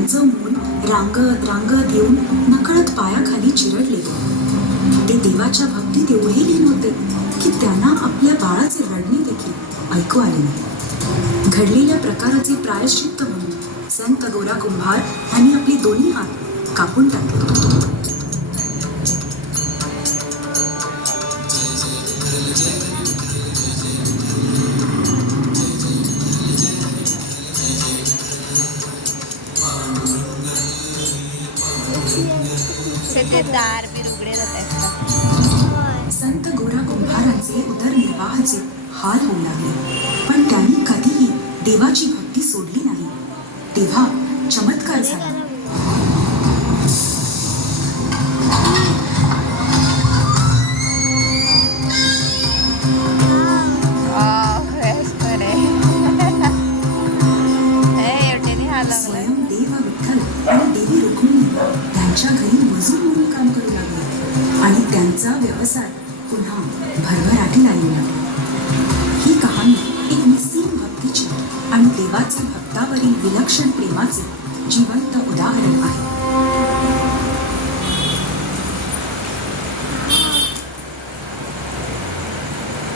त्यांचं मूल रांगत रांगत येऊन नकळत पायाखाली चिरडले गेले. ते देवाच्या भक्तीत एवढे लीन होते की त्यांना आपल्या बाळाचे रडणे देखील ऐकू आले नाही. घडलेल्या प्रकाराचे प्रायश्चित्त म्हणून संत गोरा कुंभार यांनी आपले दोन्ही हात कापून टाकले. दार बी उघडे जात आहेत. संत गोरा कुंभारांचे उदरनिर्वाहाचे हाल होऊ लागले, पण त्यांनी कधीही देवाची भक्ती सोडली नाही. तेव्हा चमत्कार झाला. स्वयं देव विठ्ठल आणि देवी रुक्मिणी त्यांच्या घरी मजूर म्हणून काम करू लागले आणि त्यांचा व्यवसाय पुन्हा भरभराटीला येऊ लागला. ही कहाणी एक निस्सीम भक्तीची आणि देवाचे भक्तावरील विलक्षण प्रेमाचे जिवंत उदाहरण आहे.